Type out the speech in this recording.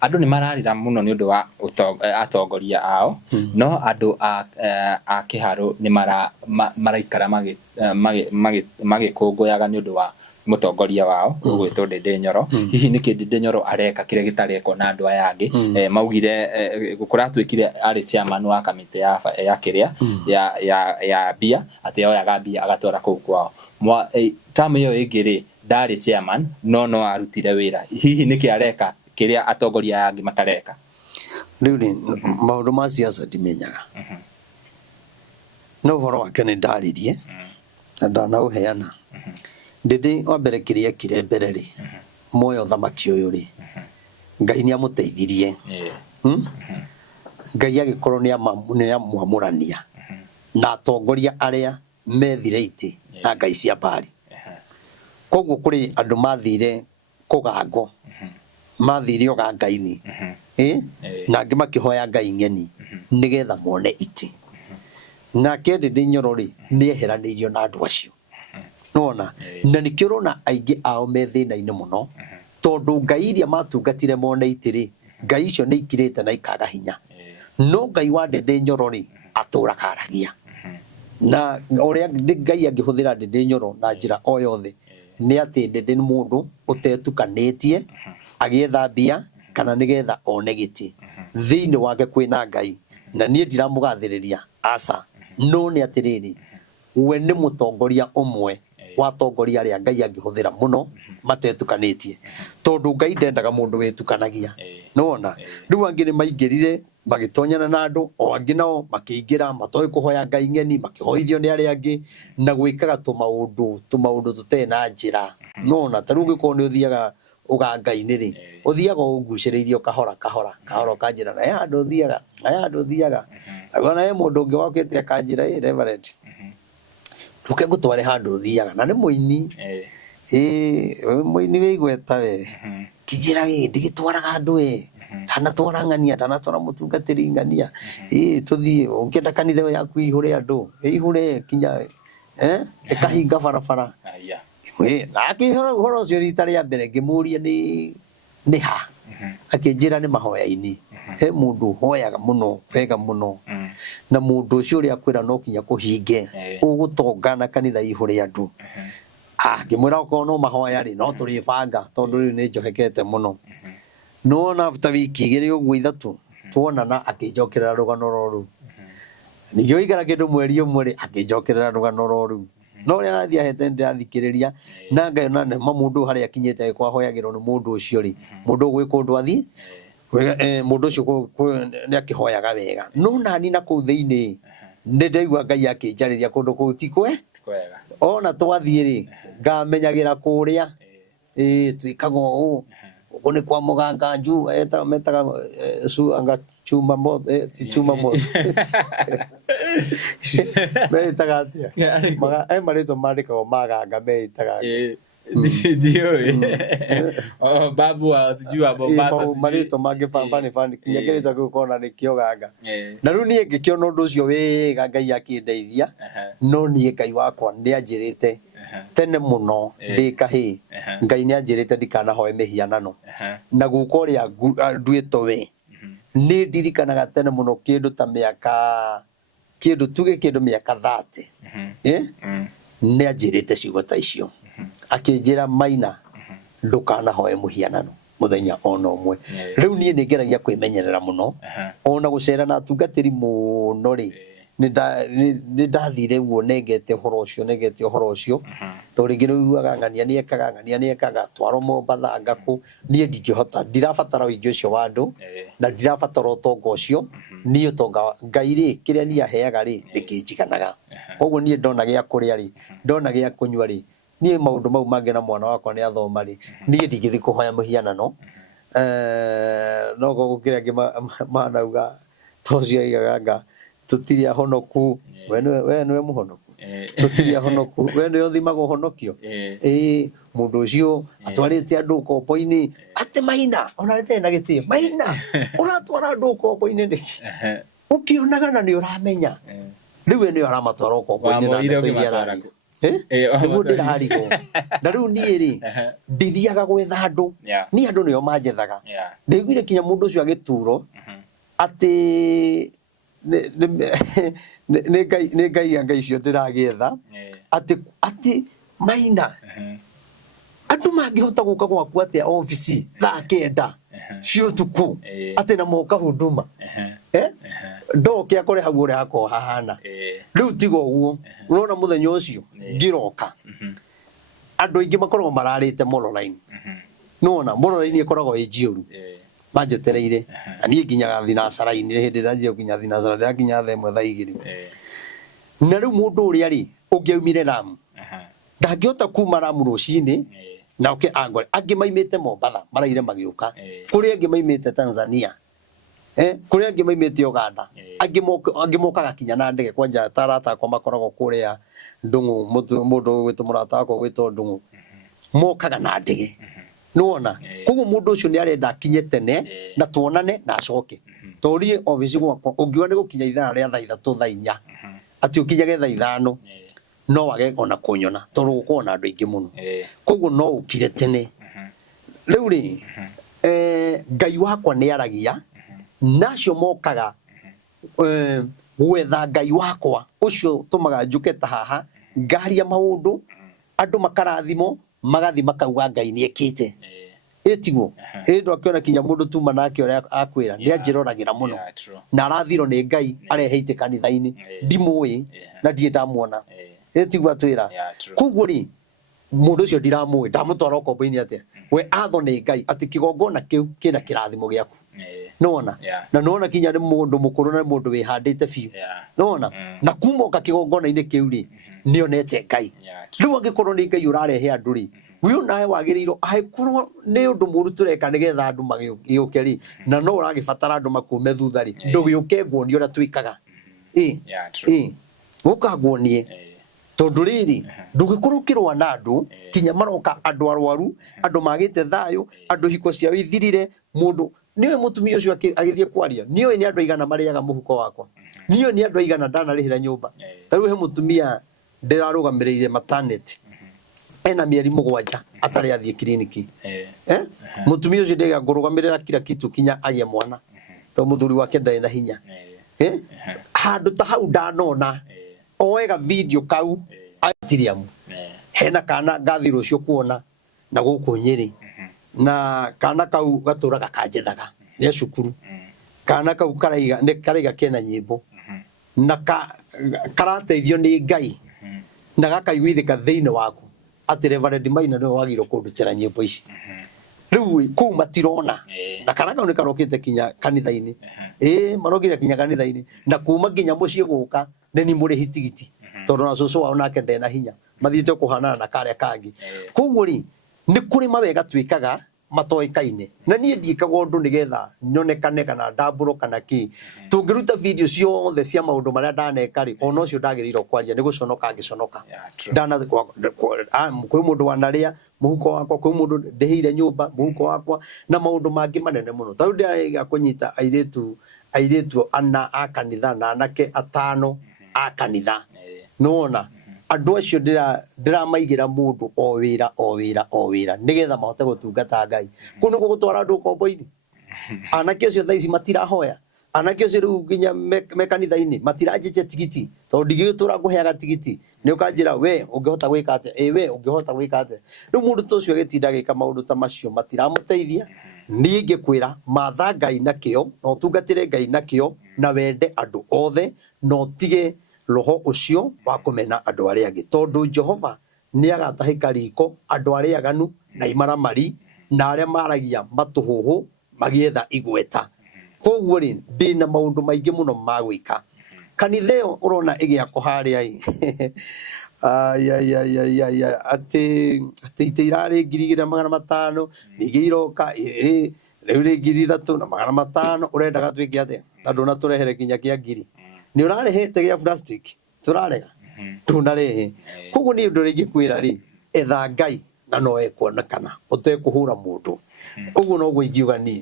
Andu ni mararira muno ni undu wa atongoria ao no andu a Kiharu ni maraikara magikunguyaga ni undu wa mutongoria wao gwitwo Ndindi Nyoro. Hihi niki Ndindi Nyoro areka kire gitareko na andu aya angi maugire gukuratwikire ari chairman wa kamite ya kiria ya bia ati oyaga bia agatwara kuu kwao tamu iyo ingiri ndari chairman no arutire wira. Hihi niki areka kiria atongoria angi matareka? Riu maundu ma siasa ndimenyaga no horo wake ni ndaririe ndanauheana. Ndindi wa mbere kiria kire mbere ri moyo thamaki uyu ri Ngai ni amuteithirie Ngai agikorwo ni amwamurania na atongoria aria methire na Ngai cia mbari. Koguo kuri andu mathire kugango mathire ogangaini na angi makihoya Ngai ng'eni nigetha mone iti na Ndindi Nyoro ri ni eheranirio na andu acio nona na nikirona aingi ao methina-ini muno tondu Ngai iria matungatire mone itiri Ngai icio ni ikirite na ikaga hinya no Ngai wa Ndindi Nyoro ri atura karagia na uria Ngai angihuthira Ndindi Nyoro na njira o yothe ni ati Ndindi ni mundu utetukanitie agietha mbia kana nigetha one giti thiini wake kwina Ngai na nie ndiramugathiriria aca no ni atiriri we ni mutongoria umwe watongoria aria Ngai angihuthira muno matetukanitie tondu Ngai ndendaga mundu witukanagia nona. Riu angi ni maingirire magitonyana na andu o angi nao makiingira matoi kuhoya Ngai ng'eni makihoithio ni aria angi na gwikaga tumaundu tutee na njira nona. Taru ngiko ni uthiaga ugangai-ini ri uthiaga uguciriirio kahora kanjira na andu uthiaga agona he mundu ungi wakite akanjira reverend tuke gutware handu uthiaga na ni muini muini we igweta we kijira ndigitwaraga andu ndanatwara ng'ania ndanatwara mutungatiri ng'ania tuthie ungienda kanitha yaku ihure andu ihure kinya ikahinga barabara na akihoro ucio rita ria mbere ngimuria ni ha akinjira ni mahoya-ini he mundu hoyaga muno wega muno na mundu ucio ria kwira no kinya kuhinge ugutongana kanitha ihure andu ngimwira ko no mahoya ri no turi banga tondu ri ni njohekete muno no na after wiki igiri uguo ithatu tuonana akinjokerera rugano roru nigio igara kindu mweri umwe ri akinjokerera rugano roru no ria nathi ahete ndirathikiriria na Ngai na mundu haria akinyite kwa hoyagirwo ni mundu ucio ri mundu gwika undu athi mundu ucio ni akihoyaga wega no nani na ku thiini ni ndaigua Ngai akinjariria kundu ku tikwe ona twathie ri ngamenyagira kuria twikaga uu uko ni kwa muganga nju metaga su anga chuma moto chuma moto metaga atia maga marito mariko maganga metaga ndio babu sijua babu marito mage fani kinyagerita gukona ni kioganga na riu nie ngikiona undu ucio wega Ngai akindeithia no nie Ngai wakwa ni anjirite tene muno ndi kahi Ngai ni anjirite ndikana hoye mihianano na guko ria nduito we ni ndirikanaga tene muno kindu ta miaka kindu miaka 30 ni anjirite ciugo ta icio akinjira Maina ndukana hoye muhianano muthenya ona umwe riu nie ningeragia kwimenyerera muno ona gucera na atungatiri muno ri ni ndathire guo negete horo ucio to ringi ruaga ng'ania niekaga twaro Mombatha ngaku nie ndingihota ndirabatara uingĩ ucio wa andu na ndirabatara utonga ucio nie utonga Ngai ri kiria nie aheaga ri ndikinjiganaga koguo nie ndona gia kuria ri ndona gia kunyua ri nie maundu mau mangi na mwana wakwa ni athoma ri nie ndingithi kuhoya muhianano no gukiria ngi manauga tocio igaga tutiria honoku we niwe muhonoku tutiria honoku we niwe thimago honokio mundu ucio atwarite andu kombo-ini ate Maina ona rete na giti Maina uratwara andu kombo-ini ndiki ukionaga na ni uramenya riu ni aramatwara kombo-ini na niguo ndirarigo na riu nie ri ndithiaga gwetha andu ni andu nio manjethaga ndiguire kinya mundu ucio agituro ati ne ngai cio ndiragietha ati Maina andu mangihota guka gwaku atia office thaa kenda cio tuku ati na moka huduma ndoke akore hau uri hako hahana riu tigo uguo urona muthenya ucio ngiroka andu ingi makorwo mararite Mololine nona Mololine ikoragwo ijiuru manjetereire ani nginyaga thinacara-ini hindi ndanjia kinya thinacara ndakinya thaa imwe thaa igiri na riu mundu uri ari ungiaumire Lamu ndangihota kuma Lamu rucini na uke angore angi maimite Mombatha maraire magiuka kuri angi maimite Tanzania kuri angi maimite Uganda angi mokaga kinya na ndege kwanja tarata kwa makoragwo kuria Ndungu mundu gwitu murata wako gwitwo Ndungu mokaga na ndege nuona kugu mundu ucio ni arenda kinye tene na tuonane na acoke tori office gwakwa ungiwa ni gukinya ithana ria thaa 3 thaa 4 ati ukinyage thaa 5 no wage ona kunyona toru gukona andu ingi muno kugu no ukire tene riu ri ngai wakwa ni aragia nacio mokaga gwetha ngai wakwa ucio tumaga njuke ta haha ngaria maundu andu makarathimo magathi makauga ngai ni ekite etiguo ndo akiona kinya mundu tuma nake ore akwira ni anjiroragira muno na arathiro ni ngai areheite kanitha-ini ndimui na ndie ndamuona etiguo atwira kuguo ri mundu ucio ndiramui ndamutwara ukombo-ini atia we atho ni ngai ati kigongona kiu kina kirathimo giaku nona na nona kinya ni mundu mukuru na mundu wihandite biu nona na kuma ka kigongona-ini kiu ri nionete ngai riu angikorwo ni ngai urarehe andu ri uyu nae wagiriro aikorwo ni undu muru tureka nigetha andu magiuke ri na no uragibatara andu makume thutha ri ndugiuke nguonie uria twikaga guka nguonie tondu riri ndugikurukirwa na andu kinya maroka andu arwaru andu magite thayo andu hiko cia withirire mundu niwe mutumia ucio agithie kwaria niwe ni andu aigana mariaga muhuko wakwa niwe ni andu aigana ndanarihira nyumba tariu he mutumia ndirarugamirire maternity ena mieri 7 atari athie kliniki mutumia ucio ndega ngurugamirira kila kitu kinya agie mwana to muthuri wake ndari na hinya handu ta hau ndanona oega video kau atiriamu hena kana gathiro ucio kuona na guku Nyeri na kana kau gaturaga kanjethaga ya cukuru kana kau karaiga kena nyimbo na karateithio ni ngai na gakaiguithika thiini waku ati Reverend Maina no wagiro kundutira nyimbo ici riu ku matirona na kana kau ni karokite kinya kanitha-ini marogire kinya kanitha-ini na kuma kinya mucie guka ni muri hitigiti tondu na cucu wao nake ndena hinya mathite kuhanana na karia kangi koguo ri ni kuri mawega twikaga matoikaine na nie ndiikaga undu nigetha nyonekane kana ndamburo kana ki tungiruta video ciothe cia maundu maria ndaneka ri ono cio ndagiriro kwaria ni guconoka ngiconoka ndana kwi mundu wanaria muhuko wakwa kwi mundu ndehire nyumba muhuko wakwa na maundu mangi manene muno tau ndiga kunyita airetu ana a kanitha na anake 5 a kanitha nona andu acio ndiramaigira mundu o wira nigetha mahote gutungata ngai kuno gutwara andu kombo-ini anake acio thaici matirahoya anake acio riu nginya mekanitha-ini matirajeje tigiti tondu ndigitura nguheaga tigiti ni ukanjira we ungihota gwika ate we ungihota gwika ate riu mundu tucio gitinda gika maundu ta macio matiramuteithia ni ngikwira matha ngai na kio no tungatire ngai na kio na wende andu othe no tige roho ucio wa kumena andu aria angi tondu Jehova ni agatahika riko andu aria aganu na imaramari na aria maragia matuhuhu magietha igweta koguo ri ndina maundu maingi muno magwika kanitha iyo urona igiako haria ati irari 2,500 nigiroka riu ri 3,500 urenda gatwike ate andu na turehere kinya kia 1,000 ni urarehete gia plastic turarega tunarehe koguo ni undu ringi kwira ri etha ngai na no ekuonekana utekuhura mundu uguo no guo ingiuga ni